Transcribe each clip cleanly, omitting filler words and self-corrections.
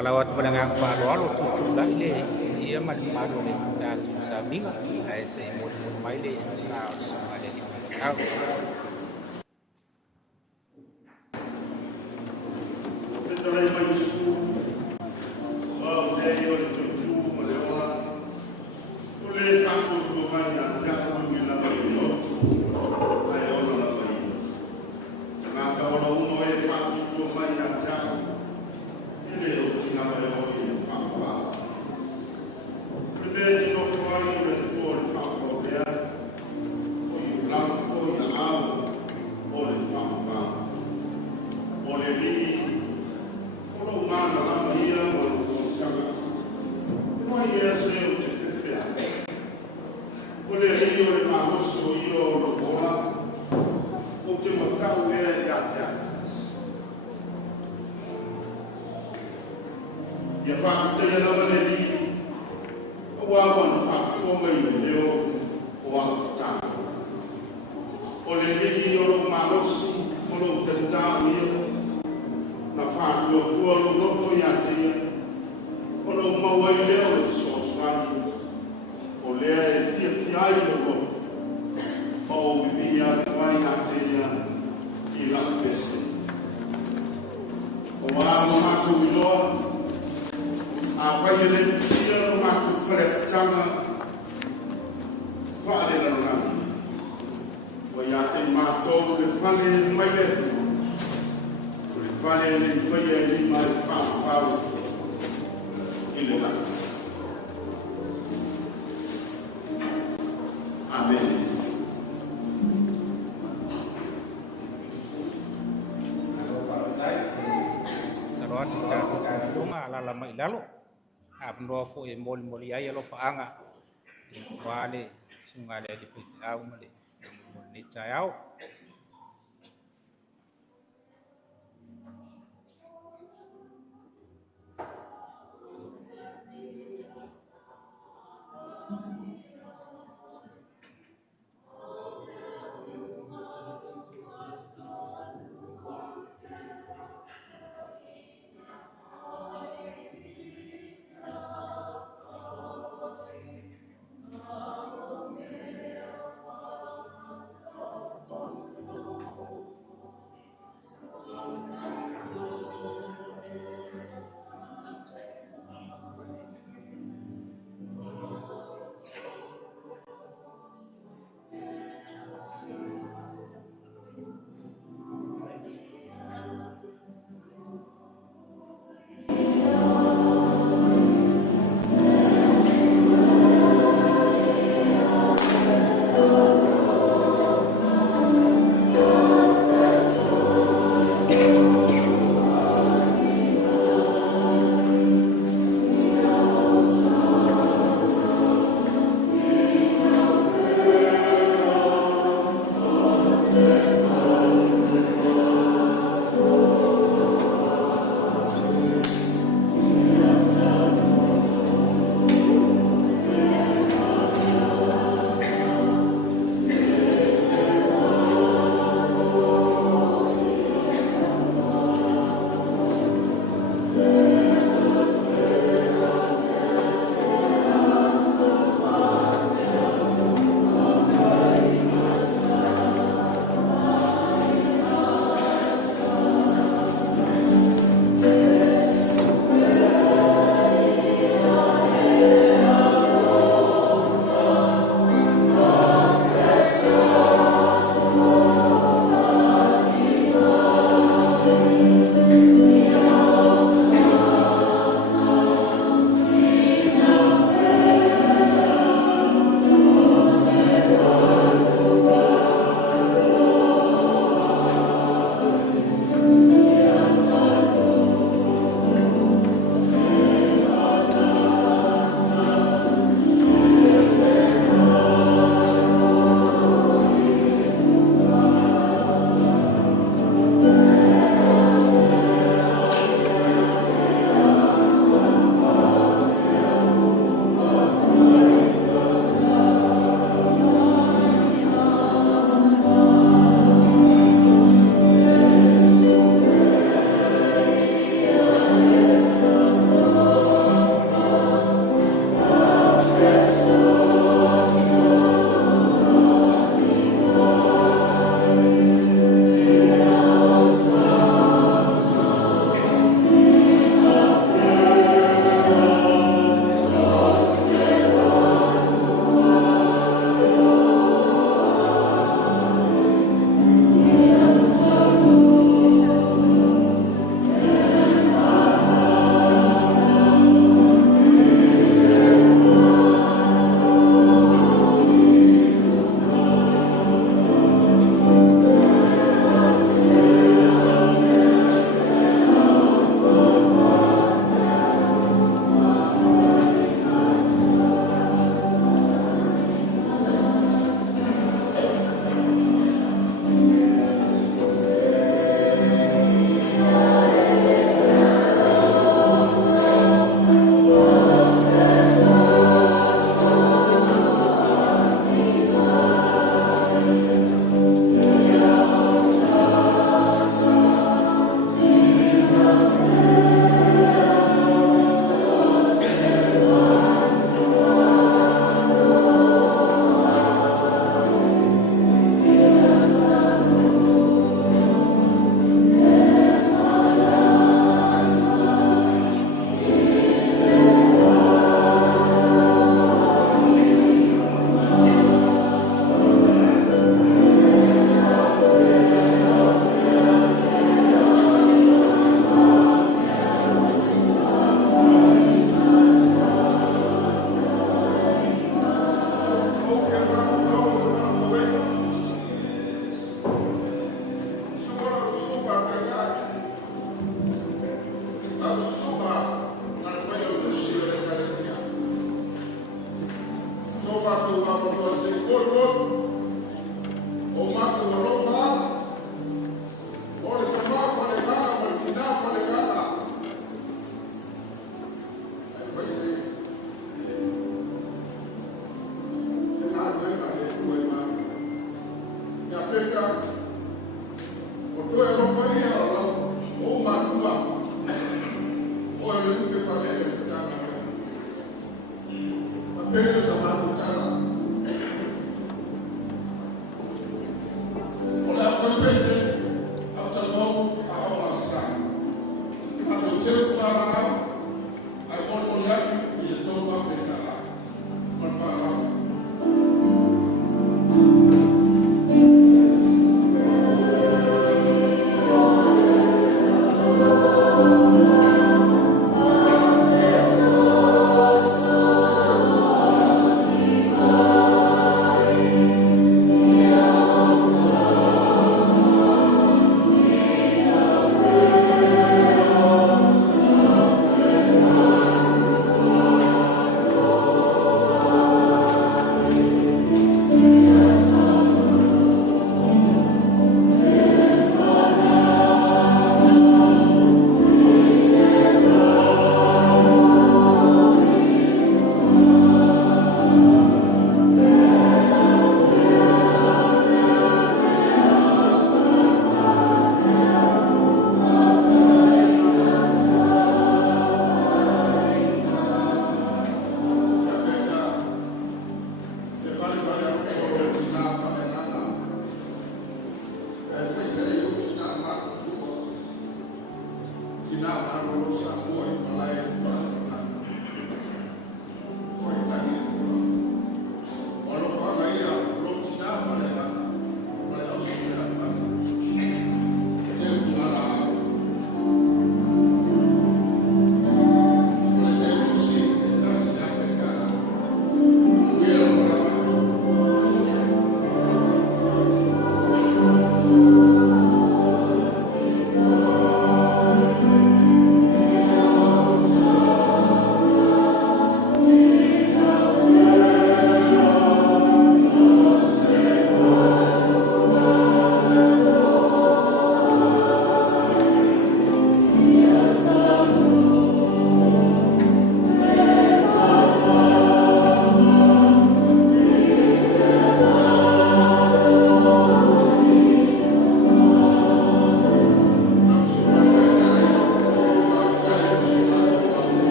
malawat panangang parualo tutula ile ia malimado le datu sa minga ai se mo mai le sa ale di au lalo apno fo e mol ai lo faanga wale sungale di au male ni chayao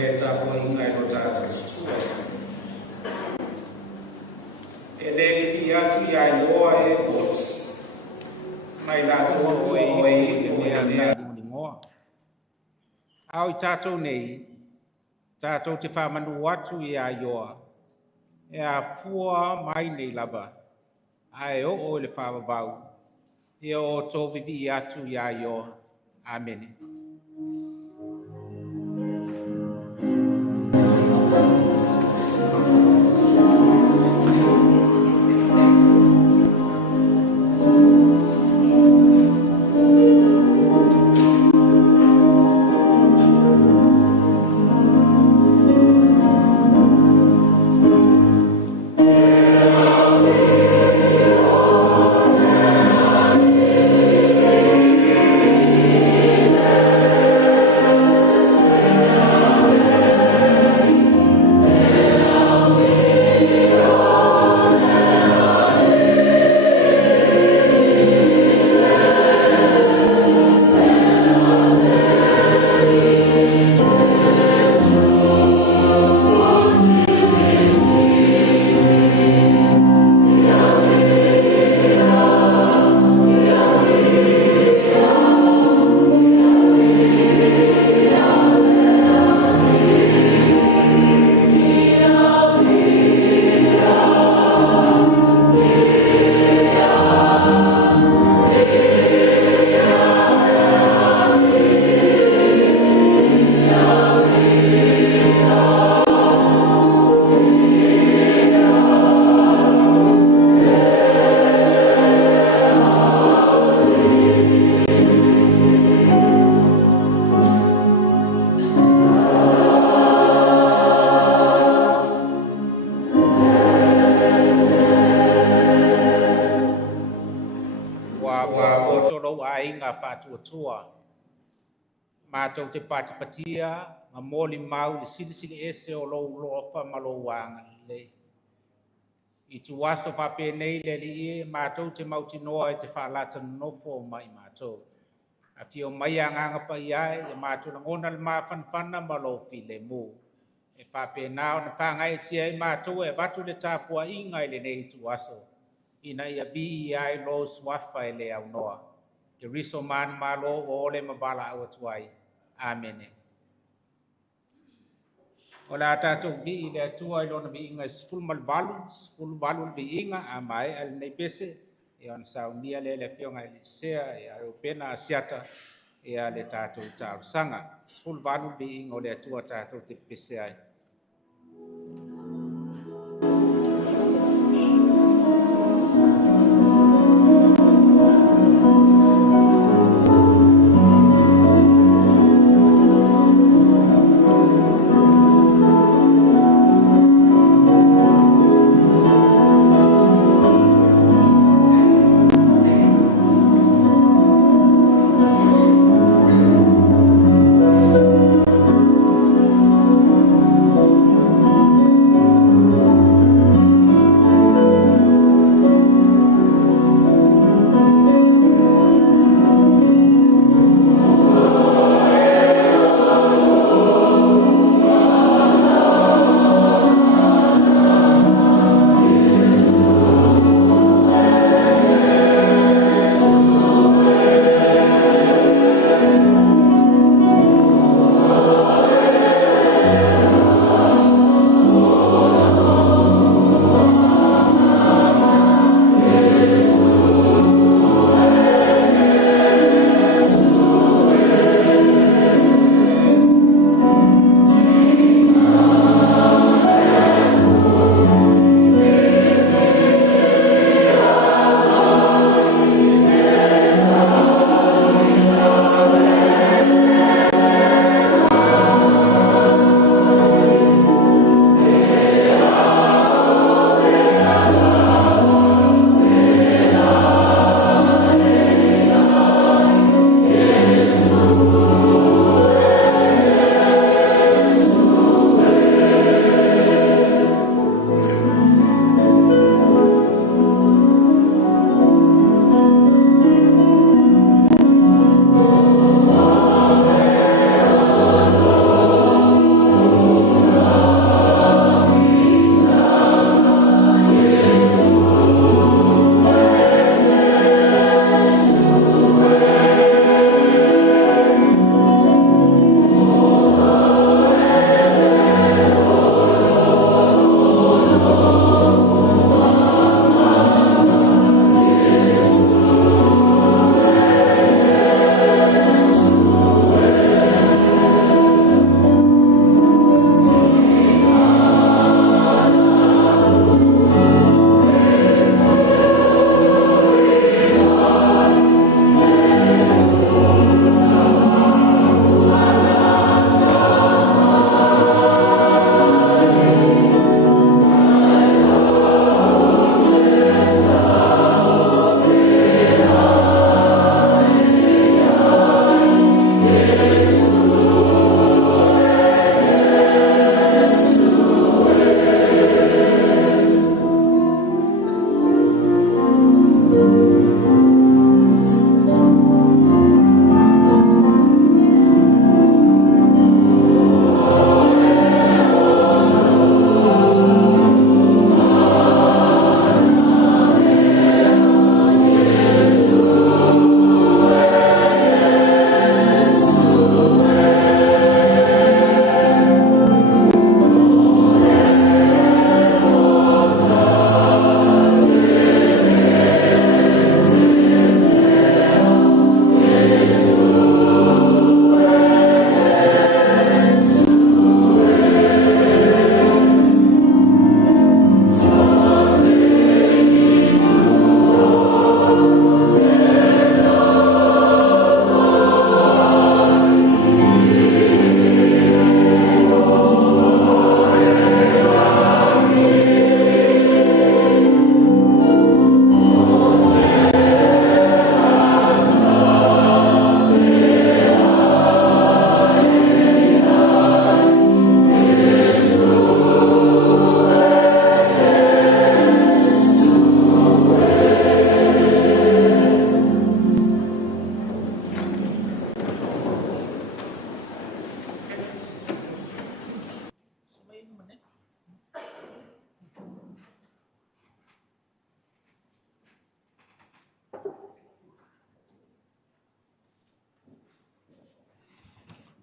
le tapo inga no tata. Ele ki atu ya loa e bot. Mai la tu o e mea ngoa. Au I tātou nei, tātou te whamanu atu I a ioa, e a fua mai nei lava, ai o le whawavau, e o tō vivi atu I a ioa. Amen. Tua mātou te pātipatia ma mōli mau le silisili ese o lou loafa ma lou wanga le. I tu waso whapēnei le li e mātou te mautinoa e te whaalata nofo mai mātou. A fio mai a nganga pa iai e mātou na ngona le mawhanwhana ma lou file mū. E whapēnao na whangai tia i mātou e watu le tāpua inga i le nei tu waso. Ina ia vi iai lo swafa e le au noa. Ke riso man malo o ole mabala au atuai. Amen. O la tātou vi le atua I lona vi inga sful valu vi inga a mai al nei pese e on saunia le fionga I sea e a pena asiata e a le tātou tāu sanga. Sful valu vi inga o le atua tātou te pese ai.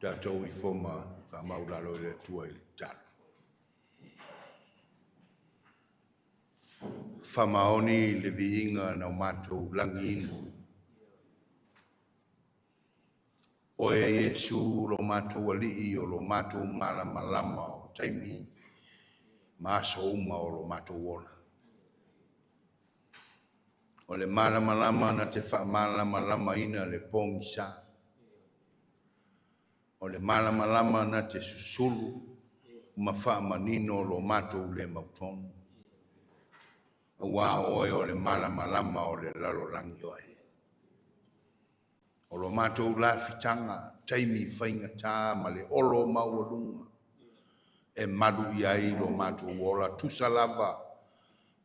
tātou I whoma ka maulalo le tua I le talo. Whamaoni le viinga na mātou langi inu. O e Yesu lo mātou alii o lo mātou malama o taimi. Maso uma o lo mātou ola. O le malama na te wha malama ina le pongisa. O le malama na te susulu. Ma wha manino lo mātou le mautonu. Wa oe o le malama o le lalolangi oe. O lo mātou la fitanga, taimi whainga tā, ma le olo maua e malu iai lo mātou ola tusa lava,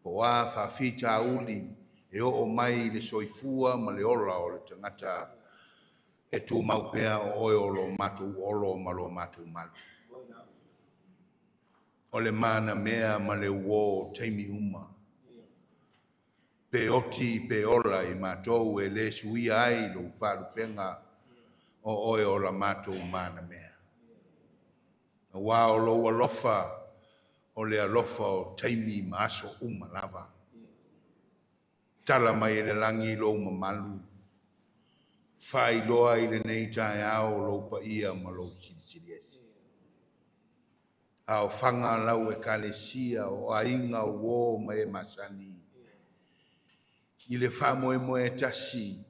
po a whawhita uli, e o mai le soifua, ma le ola o le tangata, e tū maupea o oe o lo mātou olo ma lo mātou malu. O le mana mea ma le uo taimi uma, pe oti pe ola I mātou e le suia ai lo wharupenga o oe o la mātou mana mea. Wa o lo alofa o le alofa o taimi maaso lava. Tala mai le langi lo mamalu. Whai loa I le nei tae ao lo pa ia ma lo siriesi. Ao whanga lau e kalesia o ainga o ma e masani. I le whamoe tasi,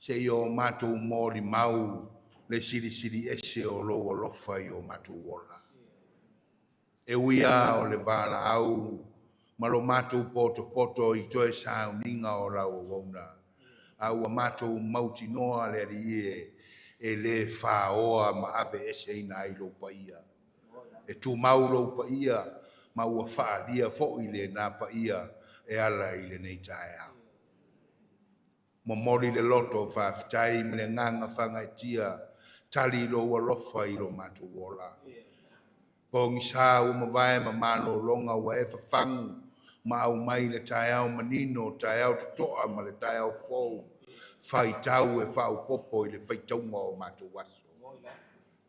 se I o mātou mōri mau, le siri ese o lo alofa I o mātou ola. E uia o le wala au, ma lo mātou poto I toe sa uninga o rau o wauna. Au a mātou mauti noa le e le whaoa ma ave ese ina I lo paia. E tu mau lo paia, ma ua whaalia fo I le nā paia, e ala I le nei tae au. Momoli le loto whaafitai me le nganga whangaitia tali lo alofa I lo mātou ola. Pongi sa umawai ma malo longa wa e whafangu ma au mai le tae au manino, tae au tutoa ma le tae au fōu. Whai tau e whau popo I le whaitaunga o mātou waso.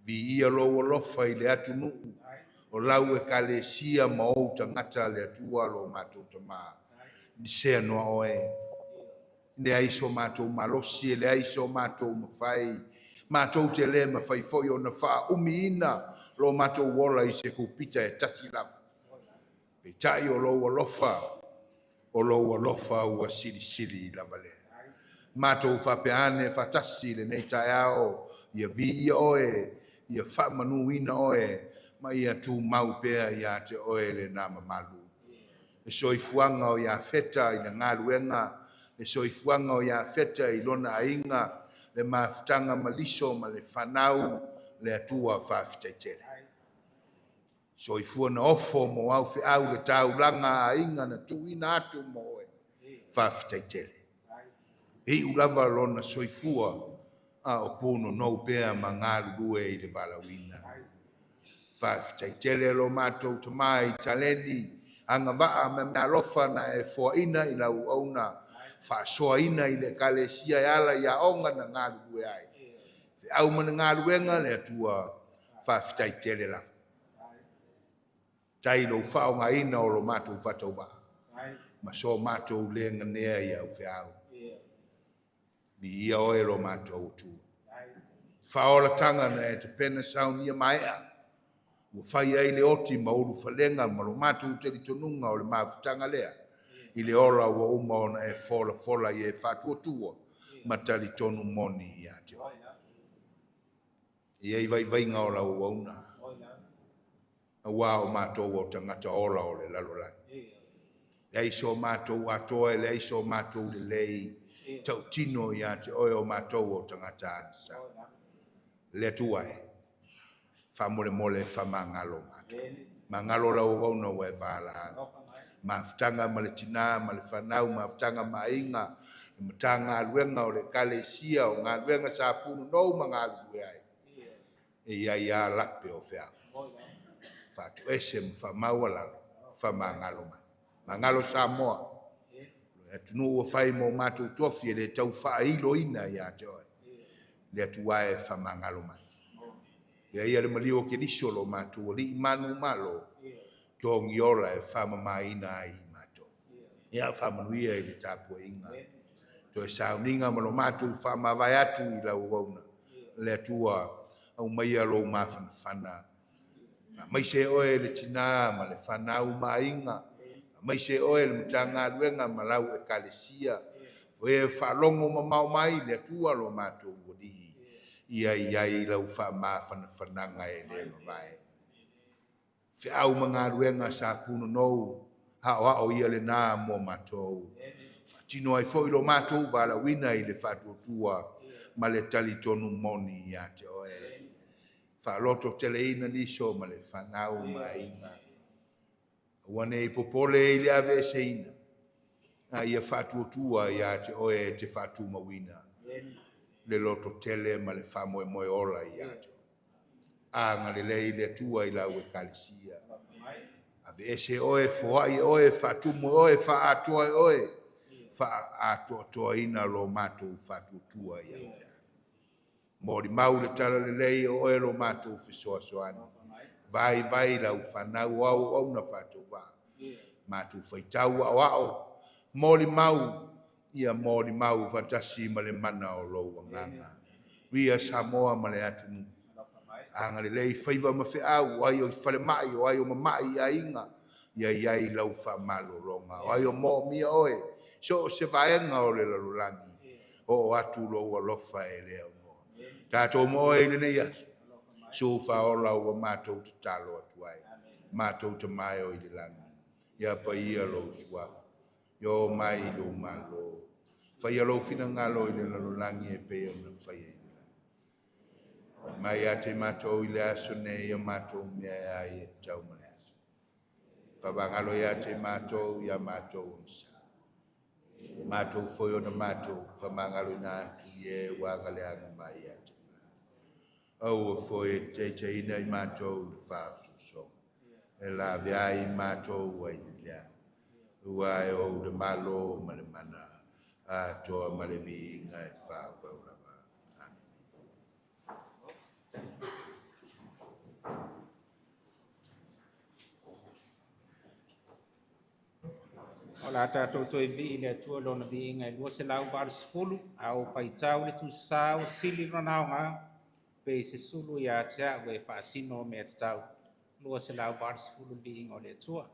Vi ia lo alofa I le atu nuu, o lau e ka le sia ma ou tangata le atua lo mātou tamaa. Ni sea noa oe. Le aiso mātou malosi, le aiso mātou mawhai, mātou te le mawhai foi o na wha umiina, lo mātou wola I se kupita e tasi lava. Pe tai o lo alofa ua siri lava le. Mātou whapeane whatasi le nei tai ao, ia vi ia oe, ia wha manuina oe, ma ia tu mau pea ia te oe le nama malu. E soifuanga o ia feta I na ngaruenga, le soifuanga o ia feta I lona ainga, le mafutanga maliso ma le whanau, le atua whawhitaitele. Soifua na ofo mo au fi au le tau langa ainga na tuina atu mo e whawhitaitele. Hei ulava lona soifua, a o pono no pea ma ngāru rue I le walawina. Whawhitaitele lo mātou tamai taleni, anga waa me mea lofa na e fōina I lau auna, whaasoa ina I le kalesia e ala ia onga na ngāru e ai. Te au mana ngāru enga le atua whawhitaitele la. Tai lo whaonga ina o lo mātou whatau wa. Ma so mātou lenga nea ia u whiau. Ni ia oe lo mātou tu. Whaola tanga na e te pena saunia maea. Ua whai ai le oti ma uru whalenga ma lo mātou te ritonunga o le mawhutanga lea. I le ola ua uma ona e fola I e whatuatua ma tali tonu moni I a te oe. I ei vainga ola ua una. A wao mātou o tangata ola o le lalolangi. Le aiso mātou atoa le aiso mātou le lei tau tino I a te oe o mātou o tangata ansa. Le tuai. Whamole whamangalo mātou. Mangalo la o wauna ua e wāla. Mafutanga ma le tina, ma le whanau, mafutanga ma inga, mata ngā luenga o le kalesia o ngā luenga sa punu nou ma ngā luenga ai. E ia lape o whea. Whatu ese ma whamau alalo, whamangalo ma. Mangalo sa moa. Le tunu ua whai mo mātou tofi e le tau whailo ina ia te oe. Le atu wae whamangalo ma. ia le malio ke diso lo matu li manu malo tong yola e fama maina ai mato ia fama nuia i le tapu inga to e sauninga malo matu fama vai atu i la uona le atua au mai alo mafana mai se oe le tina ma le fanau mainga mai se oe le mtanga luenga malau e kalesia e falongo mamau mai le atua lo matu di ia i lau fa ma fananga e le mai fe au manga luenga sa puno no ha o ia le na mo matou tino ai foi lo matou bala wina i le fatu tua ma le tali tonu moni ia te oe fa loto teleina ni so ma le fanau mainga wane i popole i le ave seina ia fatu tua ia te oe te fatu mawina le loto tele ma le famo e moe ola ia te anga le lei le tua i lau e kalisia ave ese oe foai oe fatu mo oe fa atoa oe fa atoa ina lo matou fatu tua ia mori mau le tala le lei oe lo matou fisoa soani vai lau fanau au na fatu va matou faitau au mori mau ia mori mau fatasi ma le mana o lo nganga via Samoa ma le atunu anga le lei faiva ma fe au ai o fale mai o ai o mai ainga ia i lau fa malo longa ai o mo mi oe so se vaenga o le lalulangi o atu lo lofa e le o tato mo e ne ia so fa o la o mato talo atu ai mato te mai o i le langi ia pa ia lo swa yo mai lo malo fa ia lo fina ngalo i le lalulangi e pe na fa ia mai ate mato i le aso ne ia mato mea ai e tau maneaso. Whabangalo i ate mato ia mato unsa. Mato foi ona mato whamangalo i nā atu i e wangale anga mai ate. Au foi te ina i mato i whaasu so. E la via i mato wai ni lea. Ua e o de malo ma le mana. A toa ma le mi inga e whaapau. O la tātou toi vi le atua lona vi inga i lua se lau wāru sifulu, au whaitau le tu sao sili rona o ngā, pe se sulu i a tea ue whaasino me atatau, lua se lau wāru sifulu vi inga o le atua.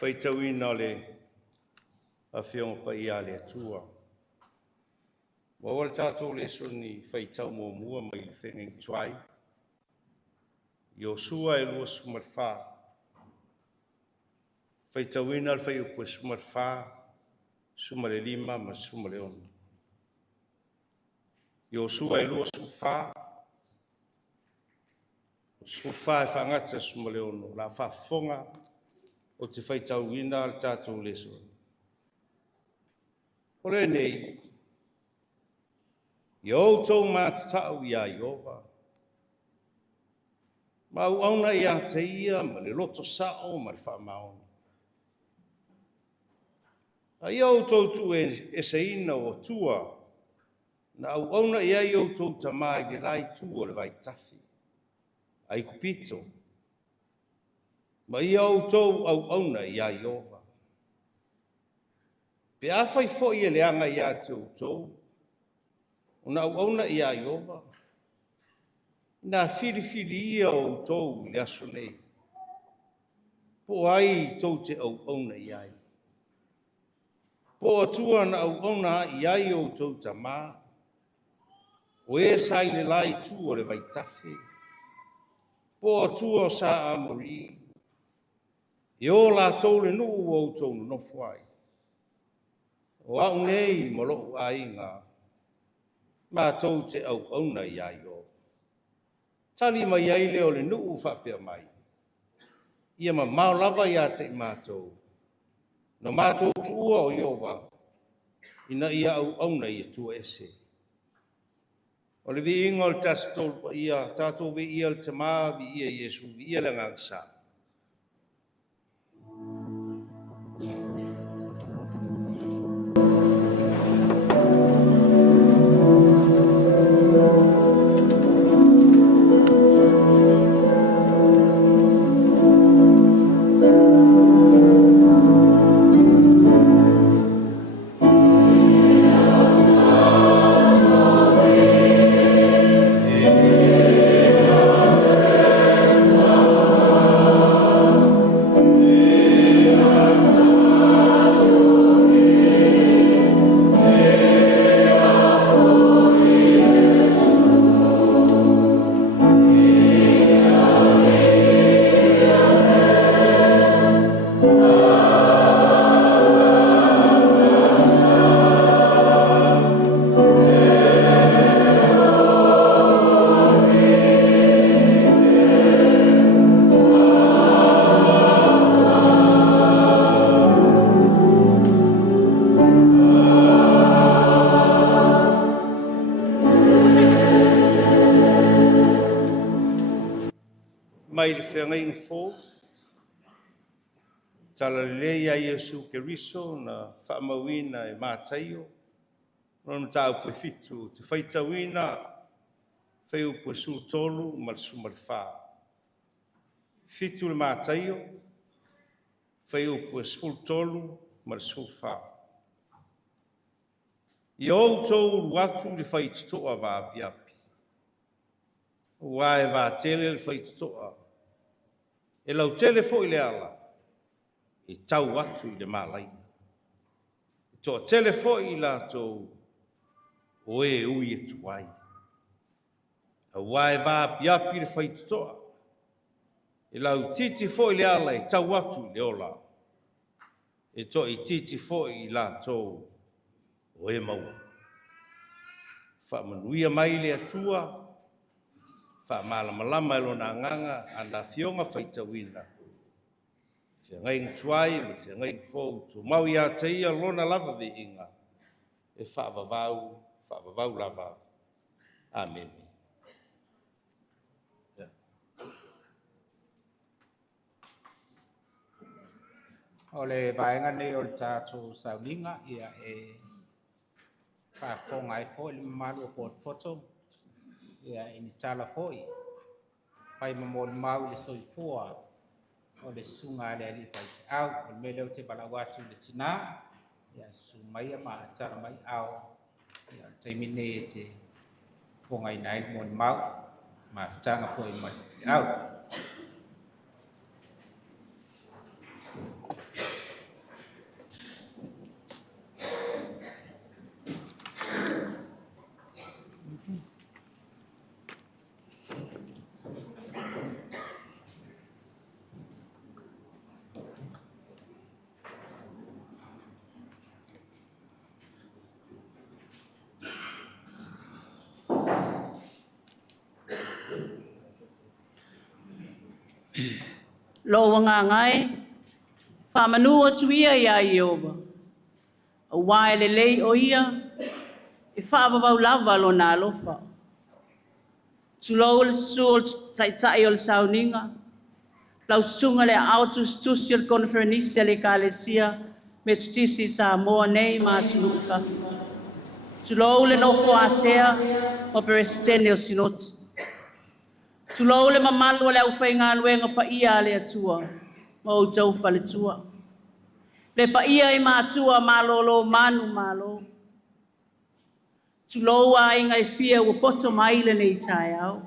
Whaitauina le a whionga pa ia le atua. Wawal tātou le soni whaitau mō mua mai le whengang tuai. Iosua e lua sumarwha. Whaitauina le whai upo sumarwha, sumare lima ma sumare ono. Iosua e lua sumarwha, sumarwha e whangata sumare ono, la whafonga o te whaitauina le tātou le soni. Ore nei, i outou mātatau ia Iova. Mau auna ia te ia, ma le loto sao, ma le whaamaona. A i outou tu e seina o tua, na au auna ia i outou tamai le lai tu o le vai tafi. Ai kupito. Ma i outou au auna ia Iova. Pe a whai fo i le anga ia te outou. Una auna ia Iova. Na fili ia outou le aso nei. Po ai tou te auna iai. Po atua na auna iai outou tamā. O e sai le lai tu o le vai tafi. Po atua o sa amori. I o la tau le nuu outou no fuai. O au nei mo lo ai ngā. Ma tau te auna iai o. Tali mai ai leo le nuu whapea mai. Ia ma maulava ia te mātou. No mātou tua o Iova. Ina ia auna ia tua ese. O le vi ingo le tasitol ia, tātou vi ia le tamā, vi ia Iesu, vi ia le ngangsa. Mai le whengaing fō. Tala lea Iesu Keriso na whaamawina e mātaio. Rona tāu pue fitu, te whaitauina, wheu pue sultolu ma le sumarwha. Fitu le mātaio, wheu pue sultolu ma le sulwha. I outou watu le whaitutoa vāpiapi. Ua e vātele le whaitutoa. E lau tele fo i le ala, e tau atu i le malai. E toa tele fo i la tau, o e ui e tuai. A wae vā piapi le whaitutoa. E lau titi fo i le ala, e tau atu i le ola. E toa i titi fo i la tau, o e maua. Whaamanuia mai le atua, whaamalamalama e lona nganga, ana fionga whaitauina. Whiangaing tuai, me whiangaing fōu, tu mau ia teia lona lava vi inga. E whaavavau lava. Amen. O le vaenga nei o le tātou saulinga, ia e whaafonga e fōi le malu o pōtpoto. Ia ini tala foi. Pai mamol mau le soifua. O le sunga le ali fai au. O le mele o te balawatu le tina. Ia sumai ma tala mai au. Ia taimine te fonga inai mon mau. Ma fitanga foi mai au. Lo wanga ngai, whamanu o tuia ia Iova. A wae le lei o ia, e whaababau lava lo nā alofa. Tulo le suol tai o le sauninga, lau sunga le autus tusi o le konferenisia le kalesia, me tutisi sa moa nei ma tunu ufafi. Tulo le nofo asea, o peresitene o sinoti. Tulo le mamalu le au whainga luenga pa ia le atua, ma o taufa le tua. Le pa ia I mātua malolo manu malo. Tulo a inga I fia ua poto mai le nei tai au.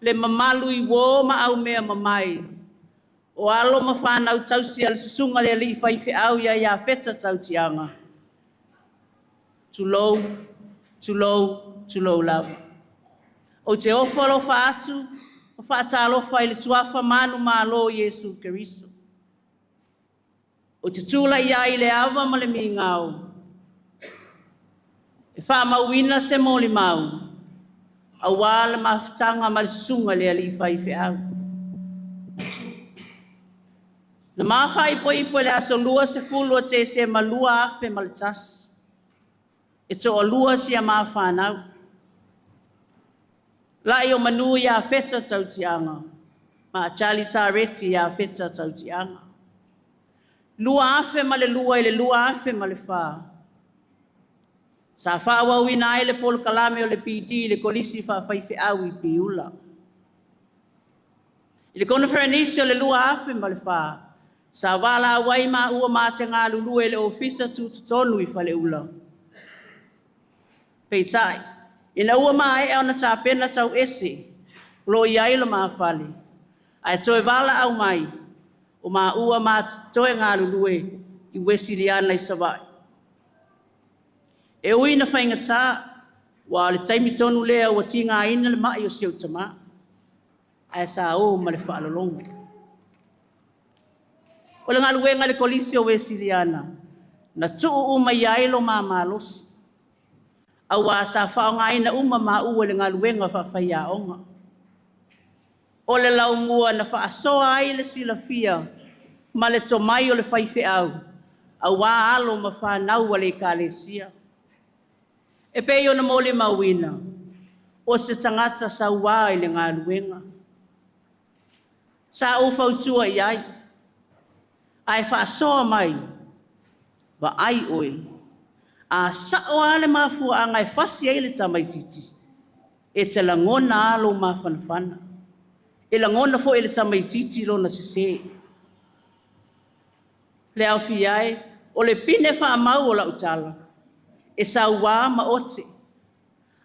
Le mamalu I wo ma au mea mamai. O alo ma whanau tausi al susunga le li whaife au ia feta tautianga. Tulo lava. O te ofalo whaatu, o whaatalo whai le suafa manu malo Yesu Keriso. O te tula ia I le awa ma le mingau. E wha mauina se moli mau. A wala mawhtanga ma le sunga le ali whaife au. Na mawha ipo le aso lua se fulu o te se malua afe ma le tas. E to o lua si a mawhanau. Lai o manu ia feta tautianga. Ma a Charlie Sareti ia feta tautianga. Lua afe ma le lua I le lua afe ma le wha. Sa wha wawina ai le polo kalame o le PD le kolisi wha whaife au I piula. I le konferenisi o le lua afe ma le wha. Sa wala wai ma ua ma te ngā lulu e le ofisa tonu I whale ula. Peitai, ina ua ma ai au na tā pena tau ese, lo I ailo ma whale. Ai toe wala au mai, o ma ua ma toe ngā lulu I Wesiliana I Savai. E ui na whainga tā, wa le taimi tonu lea ua ti ngā ina le mai o siau tama. Ai sa o ma le whaalolonga. O le ngā luenga le kolisi o Wesiliana, na tuu uma I ailo ma malosi. Awa sa whao ngā ina uma ma ua le ngā luenga whawhaia onga. O le lau mua na whaasoa ai le silafia, ma le to mai o le whaife au, awa alo ma whanau le kalesia. E pei o na mole mawina, o se tangata sa ua I le ngā luenga. Sa ufautua I ai, ai whaasoa mai, wa ai oi, a sao ale mafua a ngai fasi ai le tamaititi. E te langona alo mafanafana. E langona fo e le tamaititi lo na sese. Le au fiai, o le pine wha mau o la utala. E sa ua ma ote.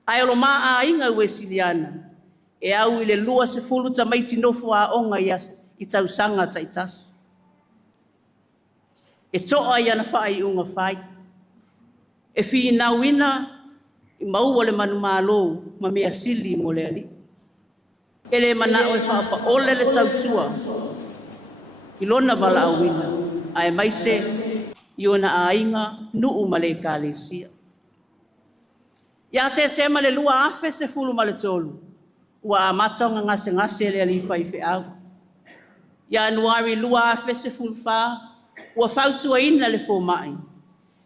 Ai alo maa a inga Wesiliana. E au I le lua se fulu tamaiti nofu a onga I tausanga taitasi. E toa I ana whai unga whai. E fi na wina I mau le manu malo ma mea sili mo le ali. E le mana o e whaapa ole le tautua. I lona wala a wina. Ai maise I ona a inga nuu ma le kalesia. Ia te sema le lua afe se fulu ma le tolu. Ua a matonga ngase le ali whaife au. Ia anuari lua afe se fulu wha. Ua whautua ina le fō mai.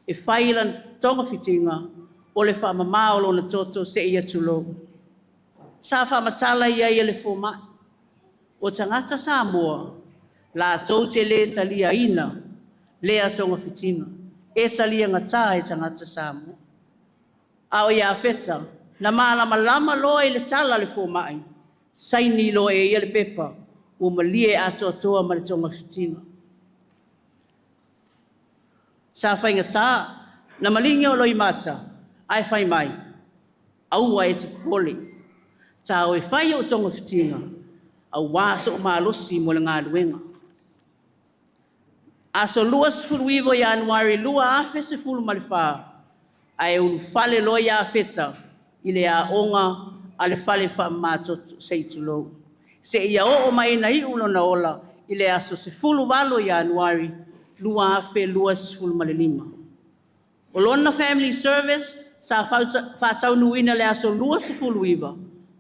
E whaila tonga fitinga o le whamamao lo na toto se ia tulo. Sa whamatala ia le fō mai. O tangata Samoa, la tau te le talia ina, lea tonga fitinga. E talia ngata e tangata Samoa. A o ia feta, na malama loa I le tala le fō mai. Saini lo e ia le pepa, o malie ato toa ma le tonga fitinga. Sa whainga tā, na malingi o loi mata, ai whai mai, aua e te pole. Tā o e whai o tonga fitinga, au wāso o mālosi mo le ngā luenga. Aso lua sifuru iwo I anuari lua afe se fulu ma le wha, ai ulu fale lo ia feta, I le a onga a le fale wha mātotu seitulou. Se ia o mai na I ulo na ola, I le aso se fulu walo I anuari, lua afe lua sifulu ma le lima. O lona family service, sa whātau nuina le aso lua sifulu iwa,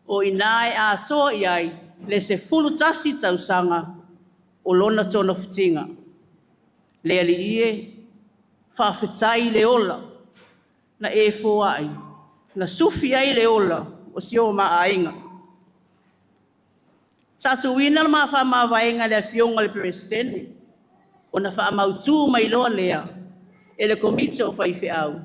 o inae a toa I ai, le se fulu tasi tausanga o lona tona fitinga. Le ali ie whawhitai le ola na e ai, na sufi ai le ola o si o maainga. Tatu wina ma wha mawainga le fionga le presidente, o na wha mautu mai loa lea, e le komite o whaife au,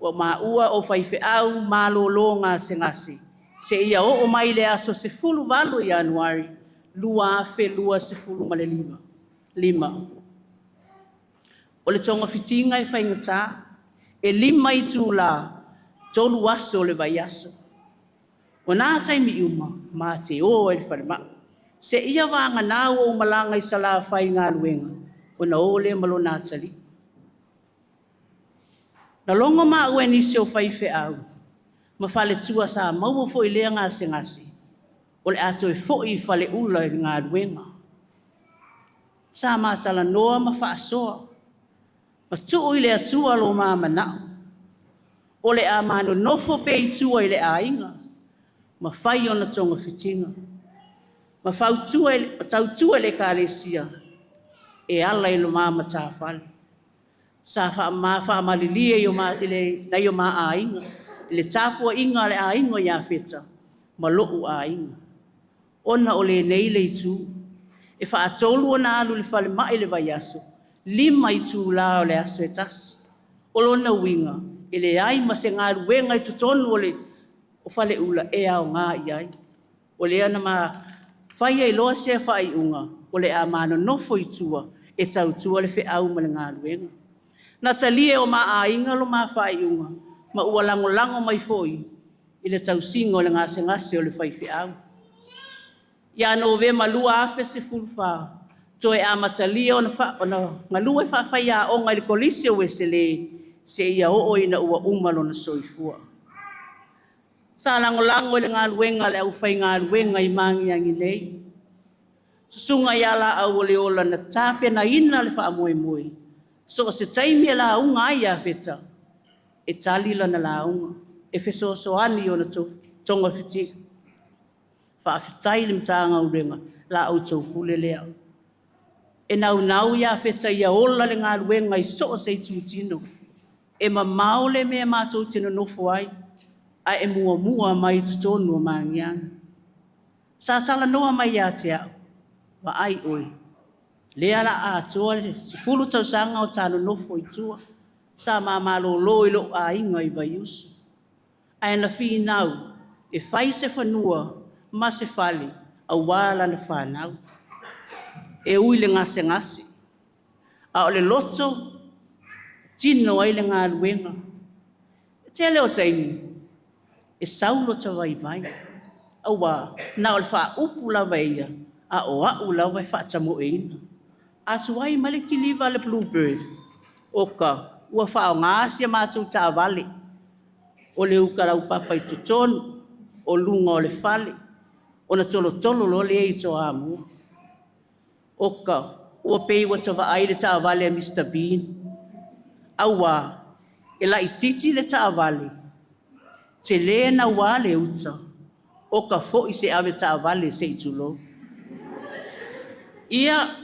o maua o whaife au malolo ngā se ngasi. Se ia o mai le aso se fulu walu i Anuari, lua afe lua se fulu male lima. O le tonga fitinga e whaingata, e lima i tū la, tonu aso le vai aso. O nā taimi uma, mā te o e le whanema. Se ia wanga nā o malanga i sala whai ngā ruenga, o na o le malo nā tali. Na longo mā ue nisi o whaife au, ma whale tua sa maua fo i lea ngā se ngasi, o le ato e fo i whale ula i ngā ruenga. Sa mā tala noa ma whaasoa, ma tuu i le atua lo mā manao, o le a mano nofo pe i tua i le a inga, ma whai o na tonga fitinga, ma tautua le kālesia, e ala i lo mā mata whale. Sa wha malilia i o mā a inga, le tāpua inga le a inga ia wheta, ma loo a inga. Ona o le nei le tū, e wha atolu o na alu le whale mai le vai aso, lima i tū la o le aso e tasi. O lona winga, e le ai ma se ngā ruenga i tutonu o le o whale ula e au ngā i ai. O le ana ma whai ai loa se whai unga, o le a mano nofo i tua, e tau tua le whi au ma le ngā ruenga. Na talie o ma a inga lo ma whai unga, ma ua lango mai foi, i le tau singa o le ngase ngase o le whai whi au. Ia no ve ma lua afe se fulfa, to e a matalia o na ngalua e whawhai a onga i le kolisi o wesele, se ia o ina ua umalo na soifua. Sa lango i le ngā luenga le au whai ngā luenga i mangi angi nei. Susunga ia la au le ola na tāpia na ina le wha moe moe. So se taimi la unga ai a wheta, e talila na la unga, e whesoso ani o na tonga whiti. Wha whitai le mtaanga urenga, la au tau pule lea. E nau ia wheta ia ola le ngā luenga i so se tūtino. E ma maole mea mātou tino nofo ai, a e mua mai tutonu o mangiang. Sa tala noa mai a te au, wa ai oi. Lea la a toa le si fulu tau sanga o tano nofo i tua, sa mamalo lo i lo a inga i vai usu. Ai na fi nau, e fai se whanua, ma se fale, a wala na whanau. E ui le ngase, a o le loto, tino ai le ngā luenga. E te leo taimi, e saulo ta vai, a wā, na o le wha upu la vaia, a o au la vai wha tamo e ina. A tuai male ki liva le bluebird, oka, ua wha o ngāsia mātou ta vale, o le ukarau papa i tutonu, o lunga o le fale, o na tolo lo le i to amua. Oka, ua pei wa tawa ai le ta vale a Mr. Bean. Awa, e la ititi le ta vale, te le na wale uta, oka fo i se ave ta vale se itulo. Ia,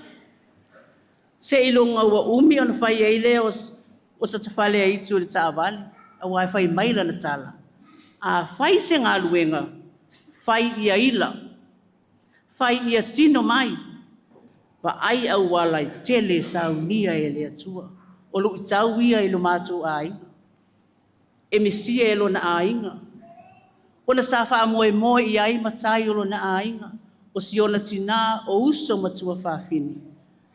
se ilonga ua umi ona whai eile o sa tawhale a itu le ta vale, a wai whai maila na tala. A whai se ngā luenga, whai ia ila, whai ia tino mai, wa ai au wala i tele sa unia e le atua, o lu i tau ia i lo mātou a inga. E mesia e lo na a inga. O na sa wha moe i ai matai o lo na a inga, o si ona tina o uso matua whawhini.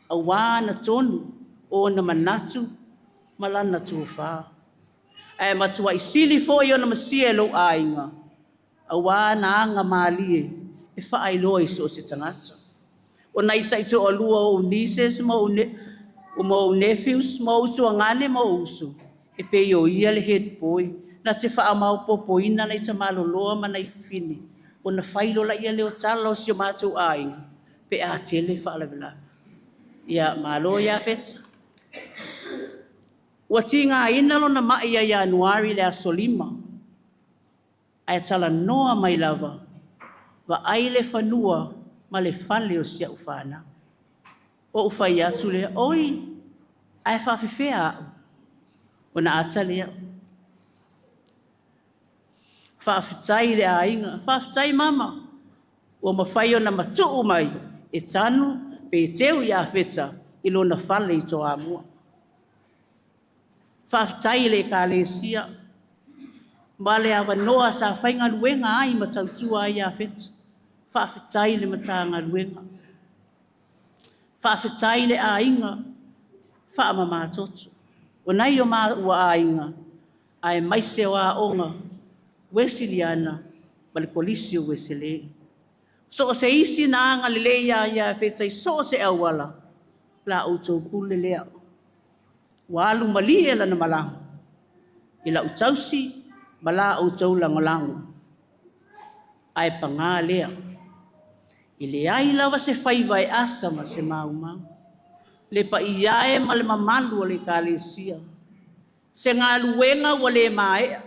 A wāna tonu o na manatu malana tua wha. E matua i sili fo i ona masia e lo a inga. A wāna anga mālie e wha loa i so se tangata. O na i taito o lua o nieces o nephews mo usu angane mo usu. E pe yo ia le head boy. Na te wha mau popo ina na i ta malo loa mana i fini. O na whailo la ia leo tala o si o mātou a inga. Pe a tele wha ala vila. Ia malo ia feta. Ua tinga ina lo na mai a Januari le aso 5. Ai tala noa mai lava. Wa ai le whanua ma le fale o sia ufana. O ufai atu lea, oi, ai whawhiwhea au. O na ata lea. Whawhitai le a inga, whawhitai mama. O mawhai o na matuu mai, e tanu, pe teu ia wheta, ilo na fale i toa mua. Whawhitai le ka le sia, ma le awa noa sa whainga luenga ai ma tautua ia wheta. Whawhitai le matanga luenga. Whawhitai le a inga, whaamama totu. O nai o maa ua a inga, ai maise o a onga, Wesiliana, ma le polisi o Weselei. So se isi na anga le ia whetai, so se awala, la utou pule lea. Walu mali e lana malangu. Ila utausi, mala utou langolangu. Ai panga lea. Ile ai lawa se whaiwai asa ma se maumau. Le pa iae ma le mamalu o le kalesia. Se ngā luenga wa le maea.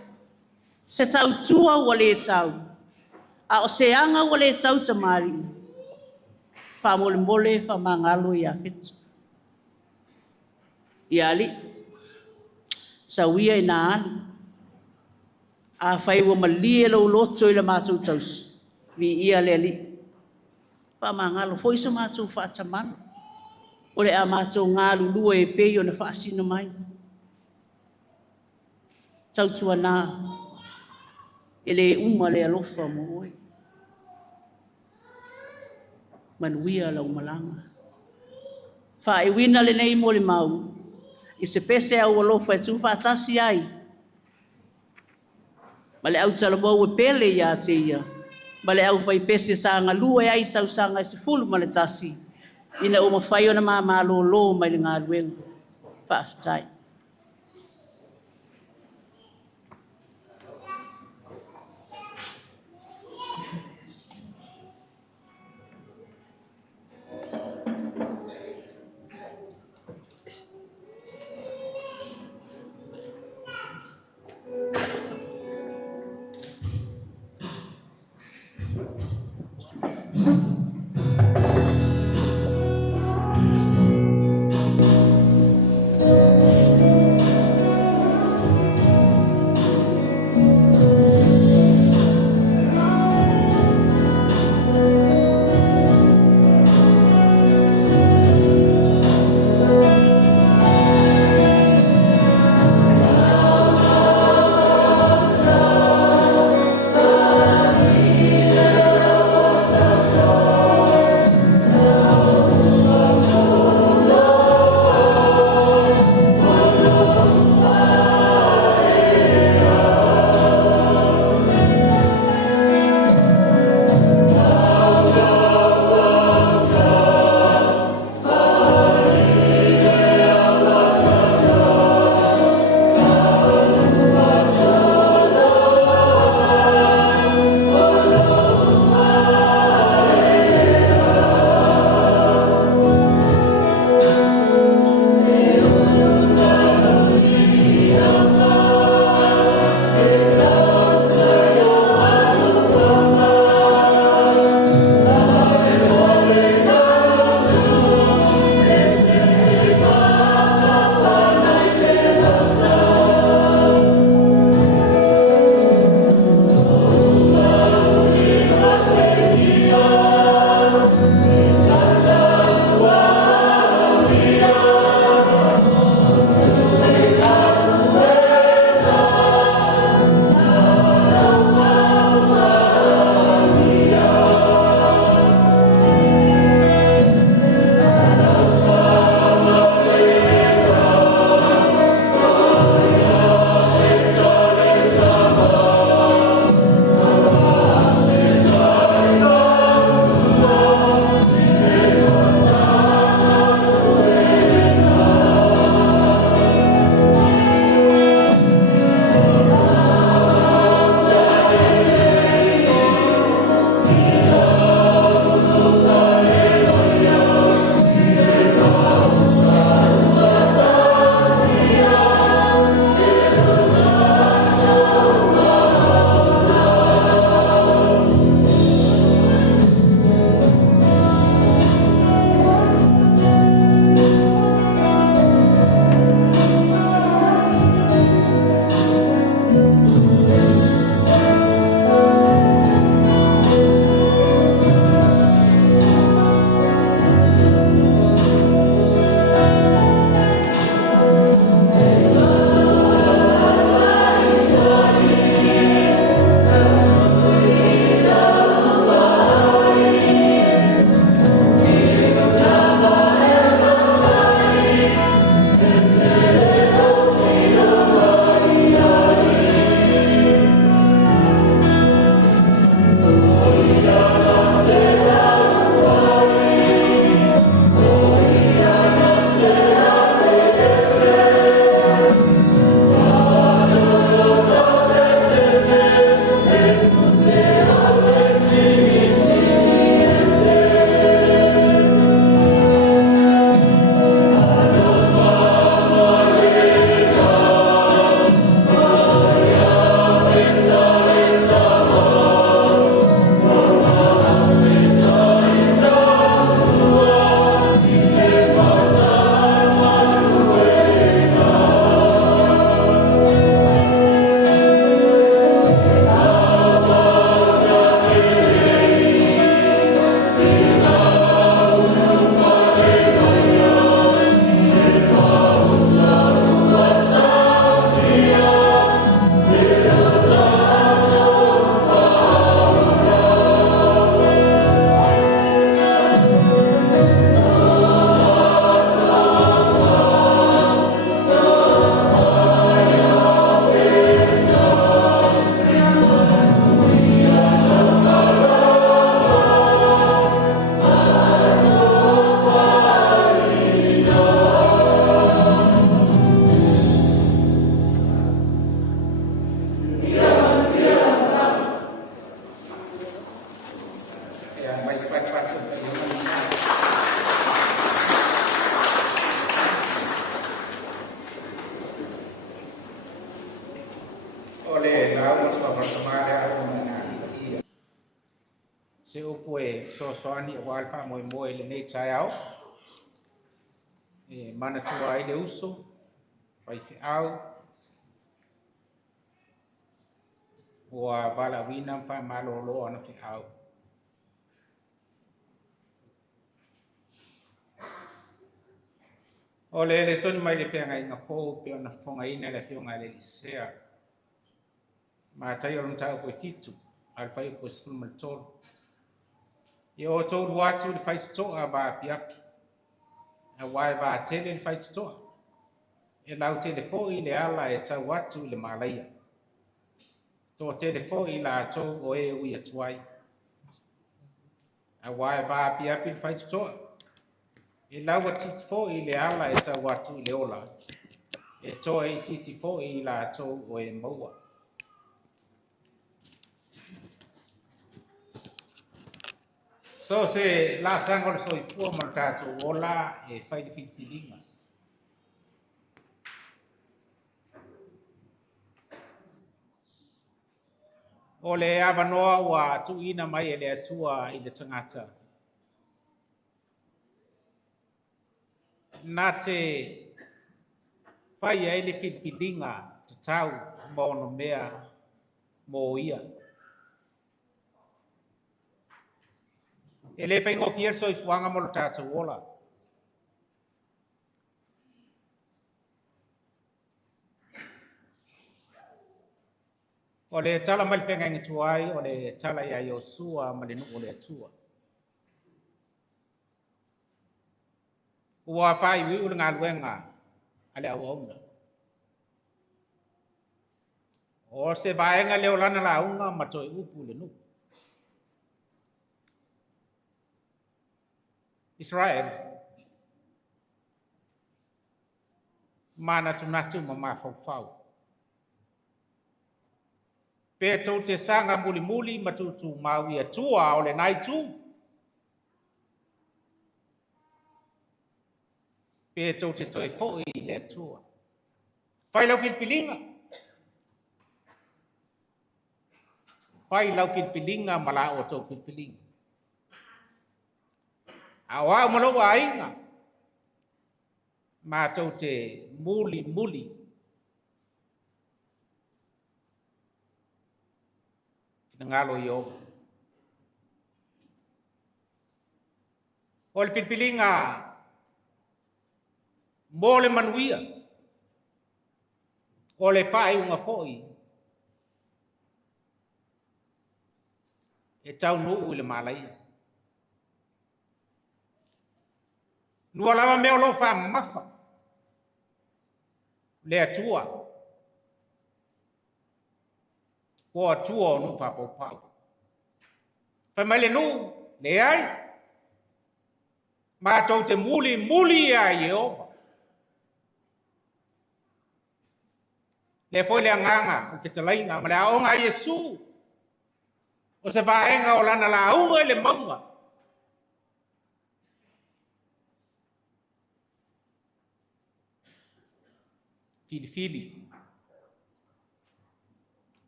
Se tautua wa le tau. A o se anga wa le tau tamari. Wha mole mole, wha mangalo ia whita. Iali. Sa wia i nā ali. A whai wa malie lau loto i la mātou tausi. Vi ia le ali. Wha mangalo, fo iso mātou wha atamana. O le a mātou ngā lulua e peio na wha asina mai. Tautua nā. Ele uma le alofa mo oi. Manuia lau malanga. Wha e wina le nei mo le mau. I se pese au alofa e tu wha atasi ai. Ma le au talamau e pele ia te ia. Ma le au whai pese sa ngā lua e ai tau sa ngā se fulu ma le tasi. Ina o mawhai o na mā lo lo mai le ngā ruenga. Wha aftai. se upu e soani o alfa mo le nei tai au e mana tua ai le uso fai fi au o a bala wina pa malo lo ana fi au o le son mai le penga inga fo pe ona fonga ina le fionga le sea ma tai on ta ko fitu al fai ko sul mal tol e o tol watu le fai to a ba pia a wai ba tele fai to e lau telefo i le ala e tau watu le malaya to telefo i la to o e ui atuai a wai ba pia pil fai to e lau ati fo i le ala e tau watu i le ola e to e titi fo i la to o e maua so se la sangol so i fu martato ola e fai di filinga o le avanoa ua tuuina mai e le atua i le tagata na te fai ai le filifiliga tatau ma ono mea mo ia e le faigofia le soifuaga mo lo tatou ola o le tala mai le fegaiga tuai o le tala ia Iosua ma le nuu o le atua ua faiuiʻu le galuega a le auauna o se vaega leo lana lauga ma toe upu le nuu Israel manatunatu ma mafaufau pe tou te sanga mulimuli ma tutu mau ia tua o le nai tu pe tou te toi fo'i le tua fai lau filfilinga fai lau filfilinga ma la o tou filfilinga a wau ma lau ainga ma tou te muli ngalo yo o le filfilinga mo le manuia o le fai unga fo'i e tau nuu i le malai lua lava mea o lo fa mafa le atua ko atua o nu fa popau fa mai le nu le ai ma tau te muli a Yehova le foi le anganga o te talainga ma le aonga Yesu o se vaenga o lana la aunga le maunga fili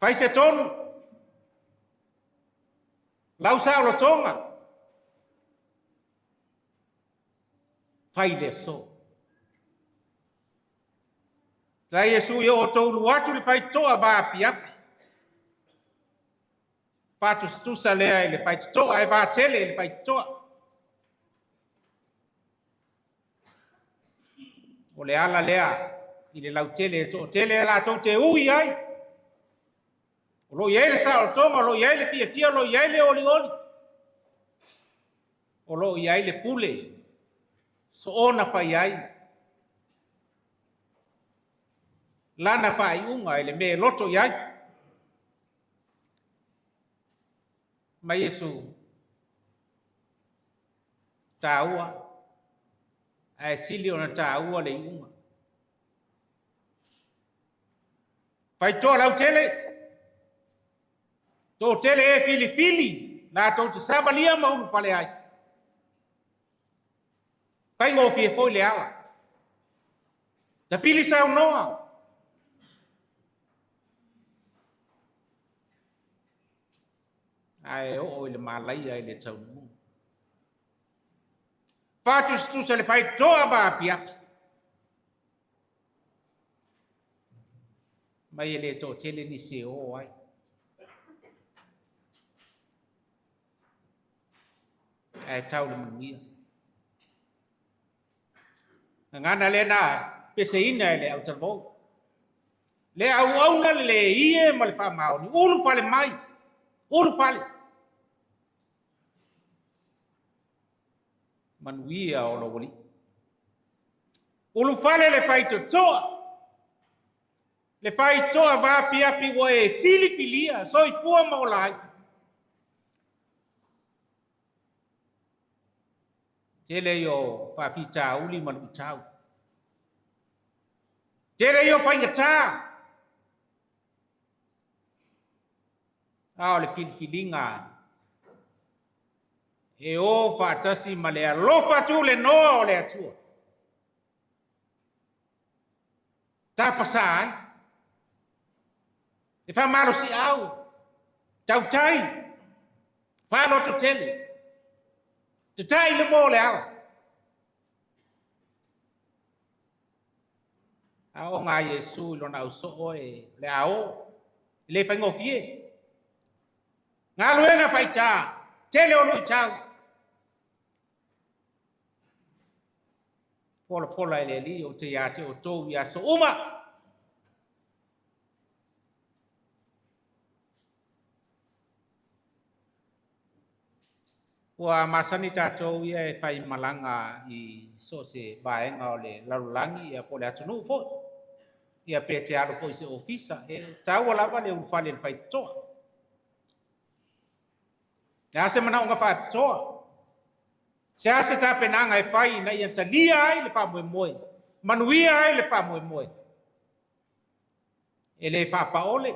fai se tonu lau sa lo tonga fai le so la Yesu yo o tolu atu le fai toa ba piapi patu stusa lea le fai toa e ba tele le fai toa o le ala lea i le lau tele to tele la to te ui ai o lo iai le sa o tonga o lo iai le pia o lo iai le oli o lo iai le pule so ona fai ai lana fai unga ele me loto iai ma Yesu taua ai sili ona taua le unga fai to lau tele to tele e fili na to te sabalia ma unu fale ai fai ngo fie foi le ala ta fili sa noa ai o le malai ai le tau mu fatu stu se le fai toa ba pia mai le to tele ni se o ai ai tau le mia ngana le na peseina le au tavo le au na le ie ma le fa mau ni ulu fale mai ulu fale manuia o lo wali ulu fale le fai toa le fai toa va pia pi wo e filifilia so i fua mo lai tele yo pa fi cha uli man chau tele yo fai cha le filifilinga e o fa tasi male lo fa tu le no le tu ta pasai e fa malo si au tau tai fa lo to tele te tai le mo le au nga Yesu lo na so e le au le fa ngofie nga lo nga fa ta tele o lo chau fola ele li o te ya te o to ya so uma wa masani ta to ye fai malanga I so se baenga o le lalulangi ya po le atunu fo ia pe te alo fo se ofisa e ta wala va le ufale fai to ya se mana nga fa to se ase ta penanga e fai na ia talia ai le fa moe manuia ai le fa moe ele fa paole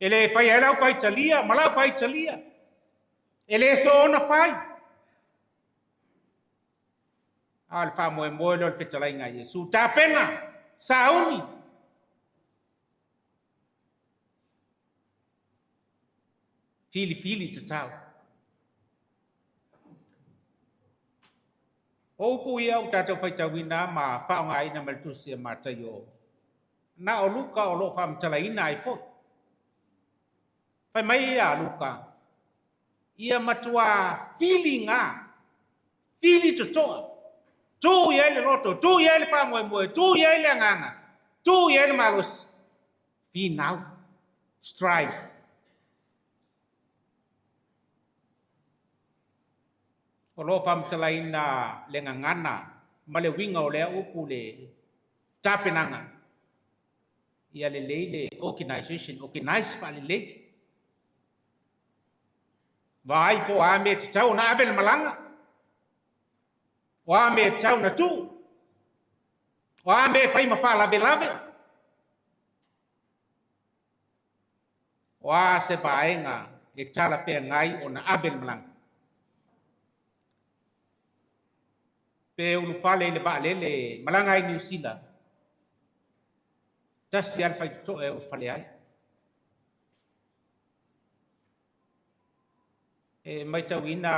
ele fai ela fai talia mala fai talia ele so na fai al fa moe lo fetala nga Yesu ta pena sauni fili te tau o pu ia o tata fai tawina ma fa nga ina maltu se mata yo na o luka o lo fam tala ina ai fo fai mai ia luka ia matua feelinga fili to toa tu ia le loto tu ia le fa moe tu ia le nganga tu ia le malos fi now strive o lo fam tala ina le ngana ma le winga o le upu le tapenanga ia le leile organization organize pa le le vai po ame te tau na avel malanga wa me tau na tu wa me fai ma fa la belave wa se baenga e tala pe ngai ona avel malanga pe unu fale le ba le malanga I New Zealand tasi al fai to e fale ai e mai tau ina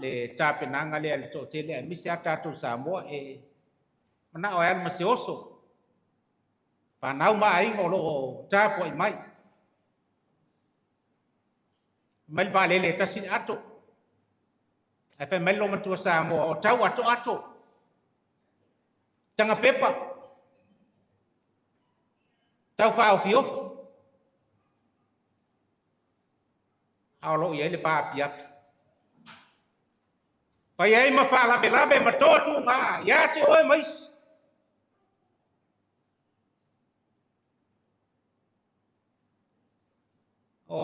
le tapenanga le to tele mi se ata to Samoa e mana o al masioso pa nau mai ngolo ta po mai mal vale le tasi ato e fa melo matua Samoa o tau ato tanga pepa tau fa o fiof ao lo ye le pa pia pa ye ma fa la belabe ma to tu ma ya te oi mais o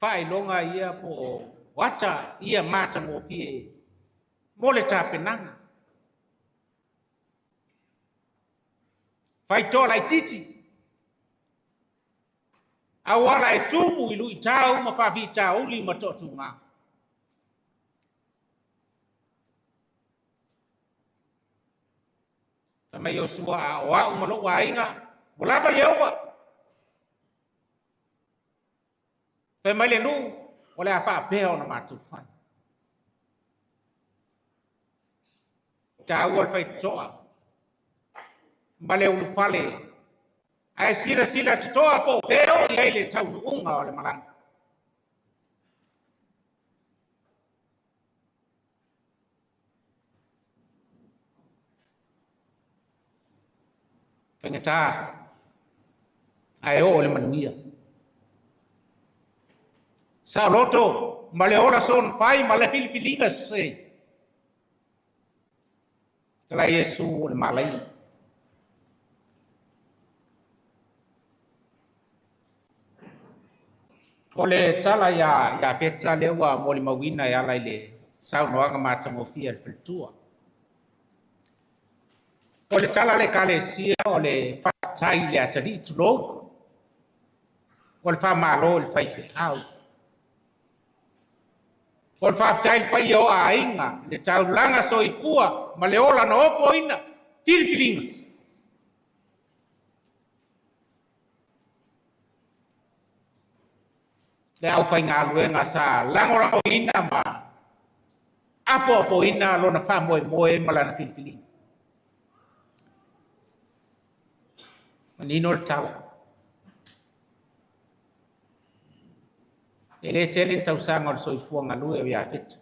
fai longa ia po wata ia mata mo pie mo le tapenanga fai to lai titi awala e tumu ilu I tau ma fa vi tau li ma to tu nga tama Yosua wa ma lo wa inga wala ba yewa Pe mai le nu, o le a wha peo na mātou whai. Ta ua whai toa. Ma le ulu whale. Ai sila te toa po peo i ai le tau unga o le maranga. Whangata. Ai o le manuia. Sa loto, ma le ola son fai, ma le filifilinga se. Tala Yesu o le malai. O le tala ya feta le ua mo le mawina ya lai le sau noanga matangofia le filtua. O le tala le kalesia o le fatai le atari tulo. O le fa malo le faife au. O le faafetai le pai o aiga le taulanga soifua ma le ola na opo ina filifiliga. Le au faigaluega sa lagolagoina ma apoapoina lona faamoemoe ma lana filifiliga. Manino le tala. Ele tele tausaga o le soifua galue o ia feta.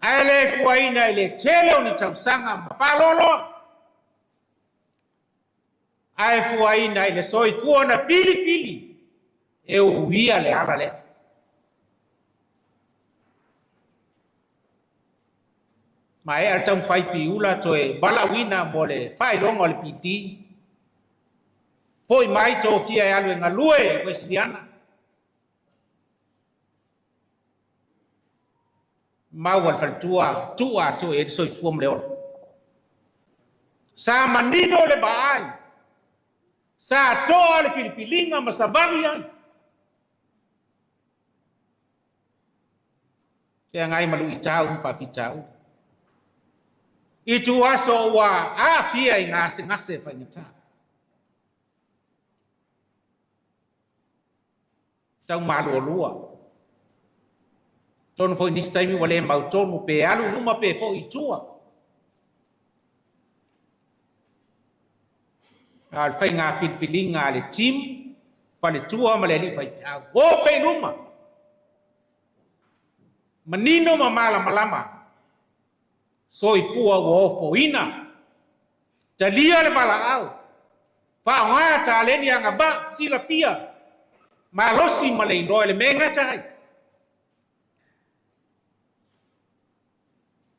Ae le fuaina i le tele o ni tausaga ma faaloaloa. Ae fuaina i le soifua na filifili e uia le ala lea. Ma e al taumafai piula toe balauina mo le faailoga o le piti. Foi mai tofia e alu e galue e Wesleyan. Mau al faltua tua tu e soifua mo le ola. Sa manino le baai. Sa toa le filifilinga ma sa vali ai. Kea ngai malu i tau, whawhi tau. I tu aso wa a fia i ngase whainita. Tau malu o lua. Tonu foi nisi taimi wale mau tonu pe alu numa pe fo i tua. Al fai ngā filfilinga le tim, pale tua ma le li fai fiau. O pe numa. Manino ma malama. Soifua wa ofo ina. Talia le bala au. Whaonga ta leni anga ba sila pia. Malosi ma le indoe le menga tai.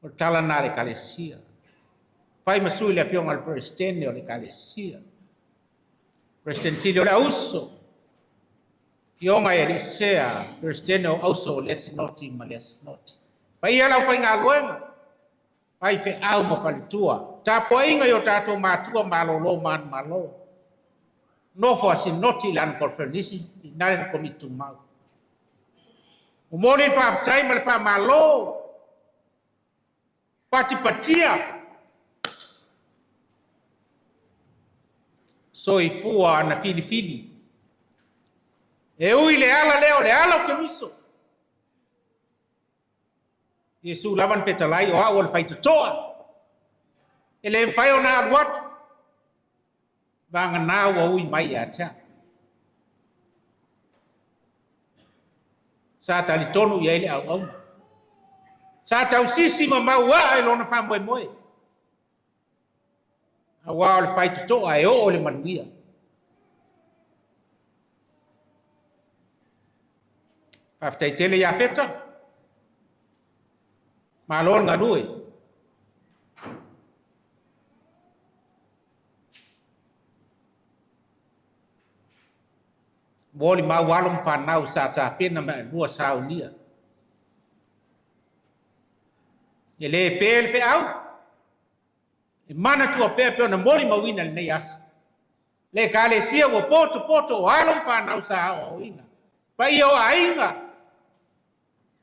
O tala na le kalesia. Pai masui le afionga le presidente o le kalesia. Presidente Silio le auso. Ionga e lisea, presidente o auso lesinoti ma lesinoti. Pai ala fai ngā luenga. Pai fe au ma falitua. Ta poinga yo tato matua malolo man malo. No fo asinoti lan konfernisi, nare komitu mau. Umoni fa aftai ma le fa malo. Patia. Soifua na filifili. E ui le ala leo, le ala o ke miso. Yesu lavan petalai o awal fai toa. Ele fai o na aluatu. Vanga na wa ui mai acha. Sa tali tonu ia ele au. Sa tau sisi ma maua e lona wha moe. Awa o le fai toa e o le manuia. Paftai tele ia feta. Ma lor nganui. Boli ma walum whanau sa ta pena me lua sao nia. E le pel fe au. E mana tua pe na moli mawina le nei asu. Le kale sia wo poto walum whanau sa o ina. Pa i o ainga.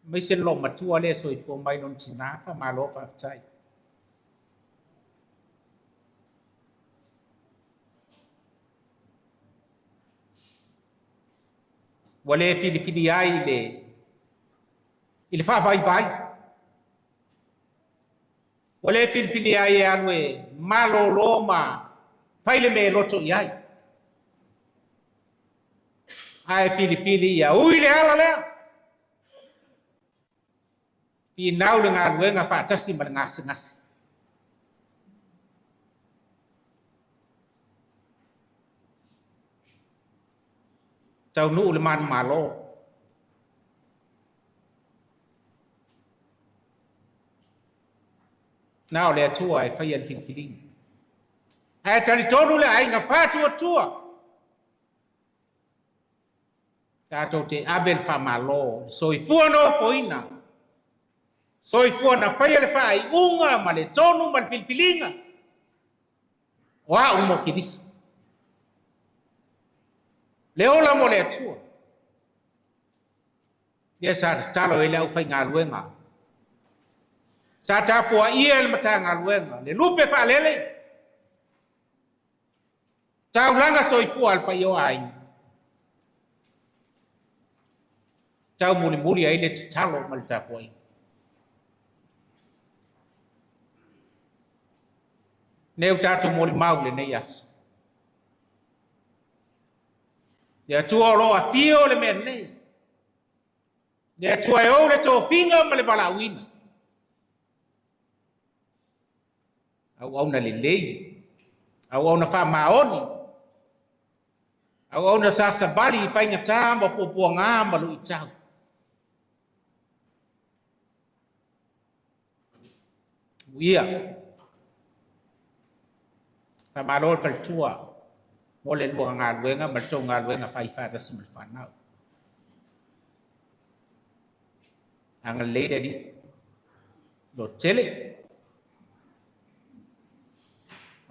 Mai se lo matua le so i fo mai non tina pa malo fa tai. wale fili ai ile fa vai wale fili ai alwe malo loma faile me loto yai ai fili ya uile ala le pi nau le nga wenga fa tasi mal ngas tau nu le man malo nau le tua ai fa yan filing ai tali tonu le ai nga fa tua tato te abel fa malo soi fuano foina soi fuana fa le fa ai unga ma le tonu ma filinga wa umo kidis leola mo le tua sa talo ele au fai ngaluenga sa tapo ia le mata ngaluenga le lupe fa lele tau langa soi fual pa yo ai tau muli ai le talo mal tapo ai neu tatu muli mau le nei as ya tua lo a fio le men nei ya tua yo le to finga ma le balawina au na le lei au na fa maoni au na sa sabali fai nga tamba po ngamba lu itau ia ta malol fal tua mo le buang ngal wenga ma to ngal wenga fai fa ta sim fa na ang le de di do tele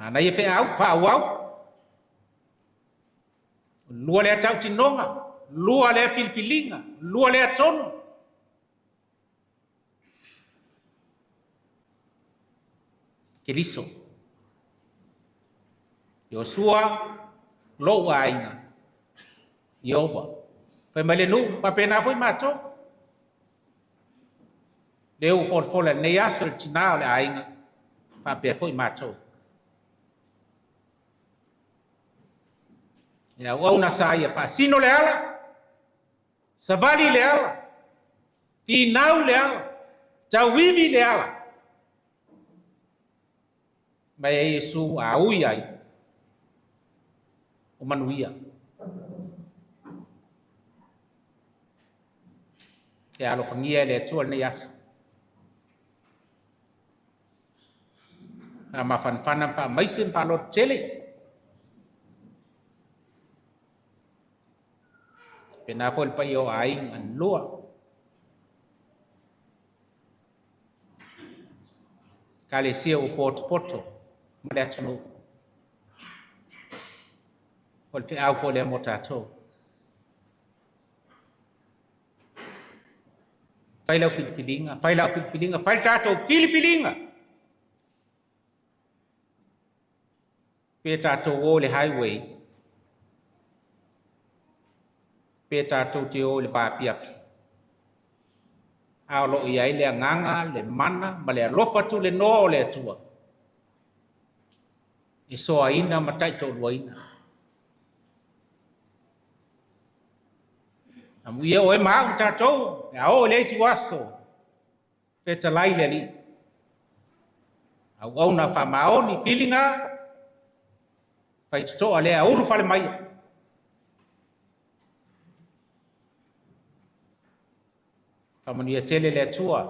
ana ye fe au fa au lua le tau tinonga lua le filinga lua le ton Keriso Yosua lo waina Yova foi malenu pa pena foi macho deu for le neaso tinal le ainga pa pe foi macho ya una saia fa sino le ala savali le ala tinau le ala tawivi le ala mai Yesu au ai o manuia e alo fangia le tual ne yas ma fan fa mai sim fa lo chele pena fol pa yo ai an lua kale sia o poto male atno Fol fi au fol e motato fai la filinga fai tato filinga pe tato o le highway pe tato ti o le pa piap au lo iai le nganga le mana ma le lofa tu le no le tua e so aina matai to loina amu ia o e ma un tato ya o le ti waso pe talai le li au na fa maoni filinga fai to ale au lu fale mai Kamunia tele le tua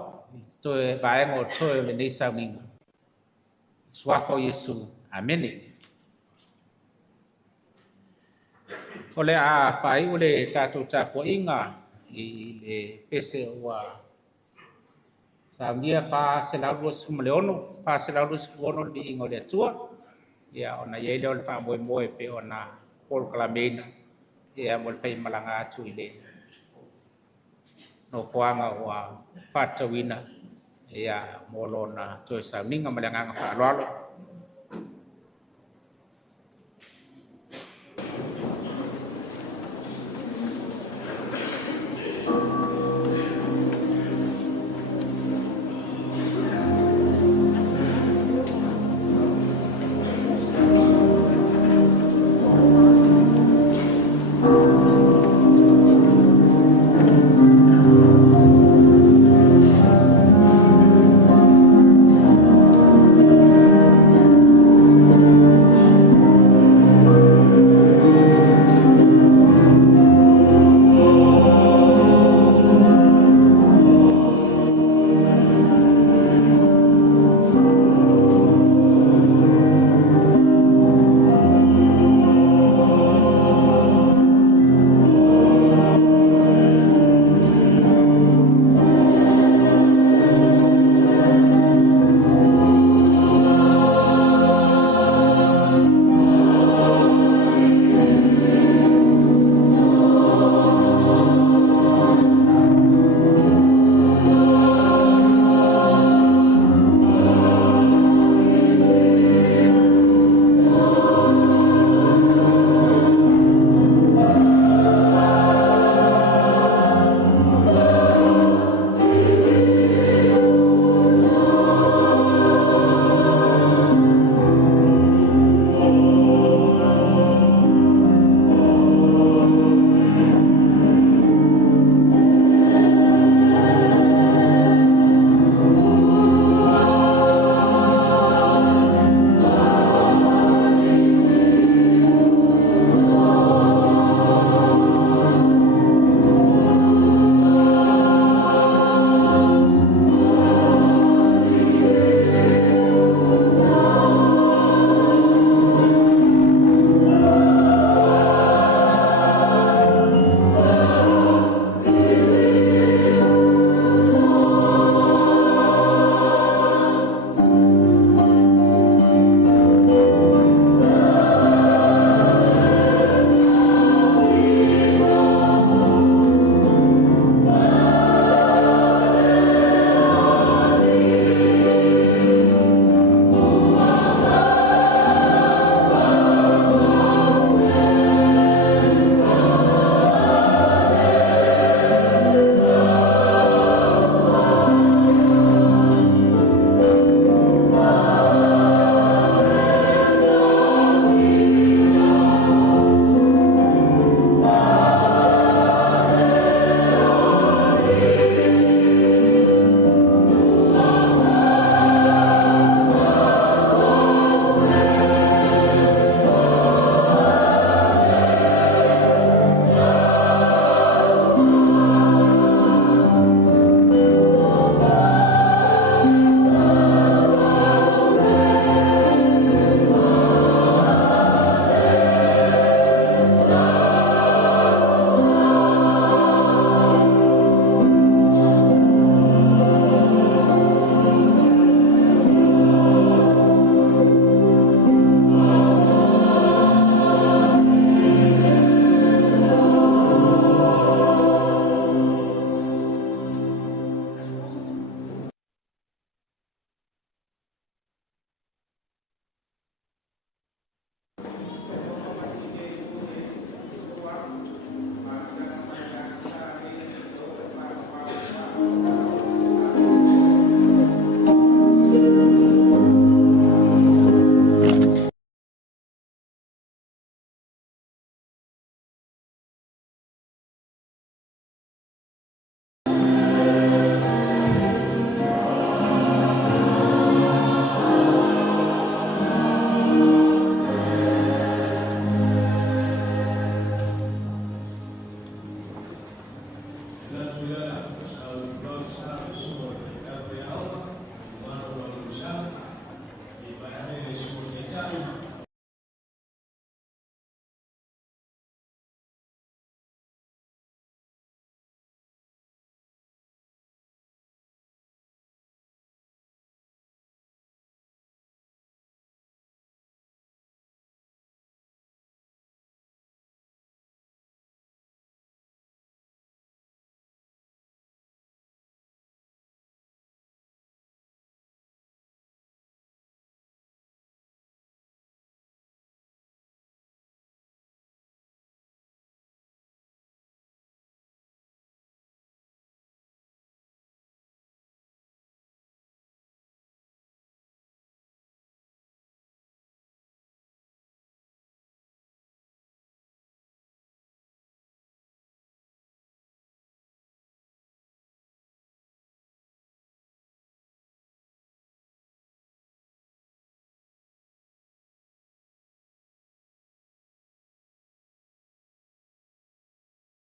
to bae ngo to le nei sa mi swafo Yesu amen ole a fai ole tato tapo inga i le pese wa sa mia fa se la ros mleono fa se la ros wono di ngo le tua ya ona ye le fa moe pe ona pol klamena ya mo fai malanga tu ile no fuanga wa fatawina ya molona choisa ninga malanga fa lolo